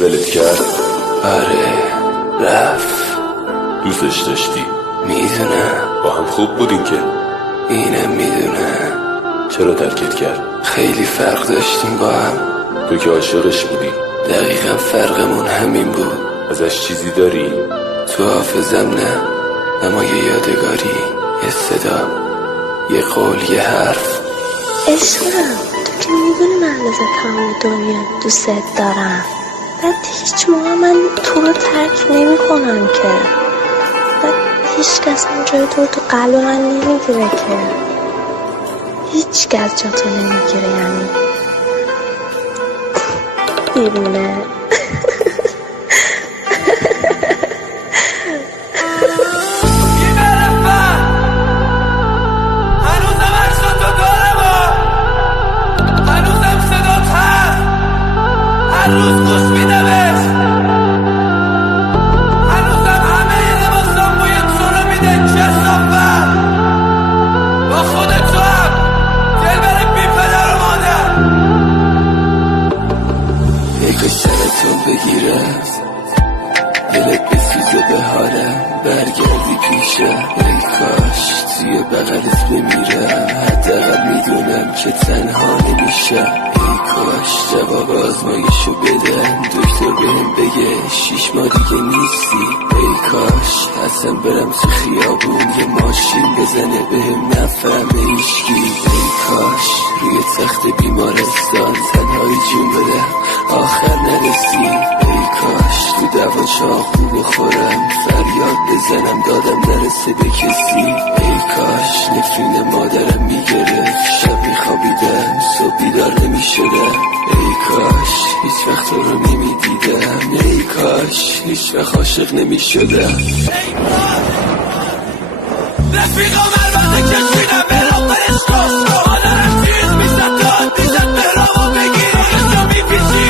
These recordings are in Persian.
ولت کرد؟ آره رفت. دوستش داشتی؟ میدونم. با هم خوب بودین که؟ اینم میدونم. چرا ترکت کرد؟ خیلی فرق داشتیم با هم. تو که عاشقش بودی. دقیقا فرقمون همین بود. ازش چیزی داری؟ تو حافظم نه، اما یه یادگاری، یه صدا، یه قول، یه حرف. عشقم تو که میدونی من لذت تمام دنیا دوست دارم. بعد هیچ موقع من تو رو ترک نمی کنم که. بعد هیچ کس هم جای تو قلب من نمیگیره که. هیچ کس جا تو نمیگیره یعنی دیوونه. روز گوش میدمش، هنوزم همه یه لباسم بوی تو رو میده. کسافت با خودت تو هم دل بره بی پدر و مادر. یکو سرتون بگیرم، دلت بسوزه به حالم، برگردی پیشم. ای کاش توی بغلت بمیرم، حداقل میدونم که تنها نمیشم. ای کاش جواب آزمایشو بدن، دکتر بهم بگه 6 ماه دیگه نیستی. ای کاش اصلا برم تو خیابون یه ماشین بزنه بهم نفهمه هیچکی. ای کاش روی تخت بیمارستان تنهایی جون بدم آخر نرسی. ای کاش تو دوا چاقو بخورم، فریاد بزنم دادم نرسه به کسی. ای کاش نفرین مادرم میگرفت، شب میخوابیدم صبح بیدار نمیشدم. ای کاش هیچ وقت تو رو نمیدیدم. ای کاش هیچ وقت عاشق نمیشدم. رفیقا مربنده کشیدم برام برش کاش مادرم چیز میزد داد میزد برامو بگیری اینجا میپیچی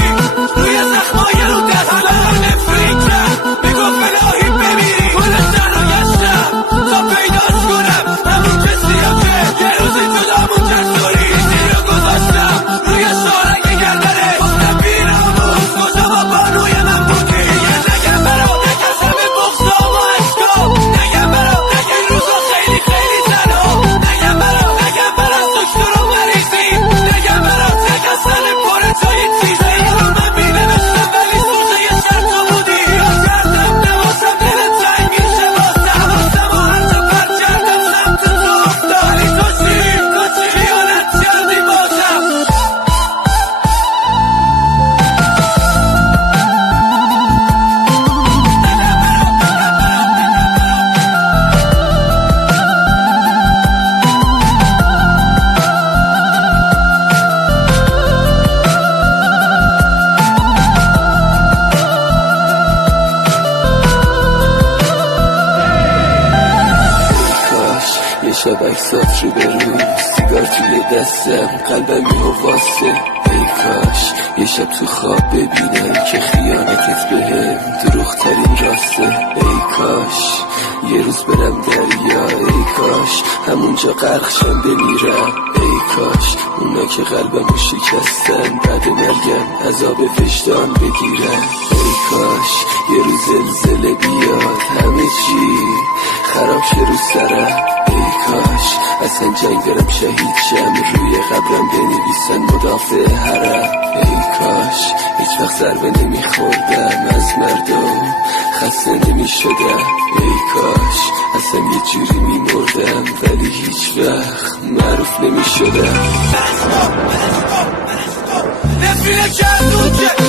روی زخمای رو دستم نفرین کرد، میگفت الهی بمیری. کل شهر رو گشتم تا پیداش کنم، همون کسی هم که یه روزی جدامون جسوری ایزی رو گذاشتم روی شارنگ گردنه. گفتم بیراموز کجا با بانوی من بودی. یه نگم برام نگم همه بغضا و عشقا، نگم برام نگم این روزا خیلی خیلی تنها، نگم برام نگم برام دکتر و مریضی، نگم برام نگم سن پر جای چیزی رو من بینمشتم ولی سوزه یه شرطا بودی. یاد کردم نباشم دلت تنگ میشه بازم، بازم و هر جا پر کردم سمت تو افتادی. تو چی خیانت کردی بازم. یه شب عکسات رو برو، سیگار توی دستم، قلبم می‌واسه. ای کاش یه شب تو خواب ببینم که خیانتت بهم دروغ ترین راسته. ای کاش یه روز برم دریا، ای کاش همونجا غرقشم بمیرم. ای کاش اونا که قلبمو شکستن بعد مرگم عذاب وجدان بگیرن. ای کاش یه روز زلزله بیاد همه چی خراب شه رو سرم. ای کاش اصلا جنگ برم شهید شم، روی قبرم بنویسن مدافع حرم. ای کاش هیچ وقت ضربه نمیخوردم از مردم، خسته نمیشدم. ای کاش اصلا یه جوری میمردم ولی هیچ وقت معروف نمیشدم. نفرین کردون که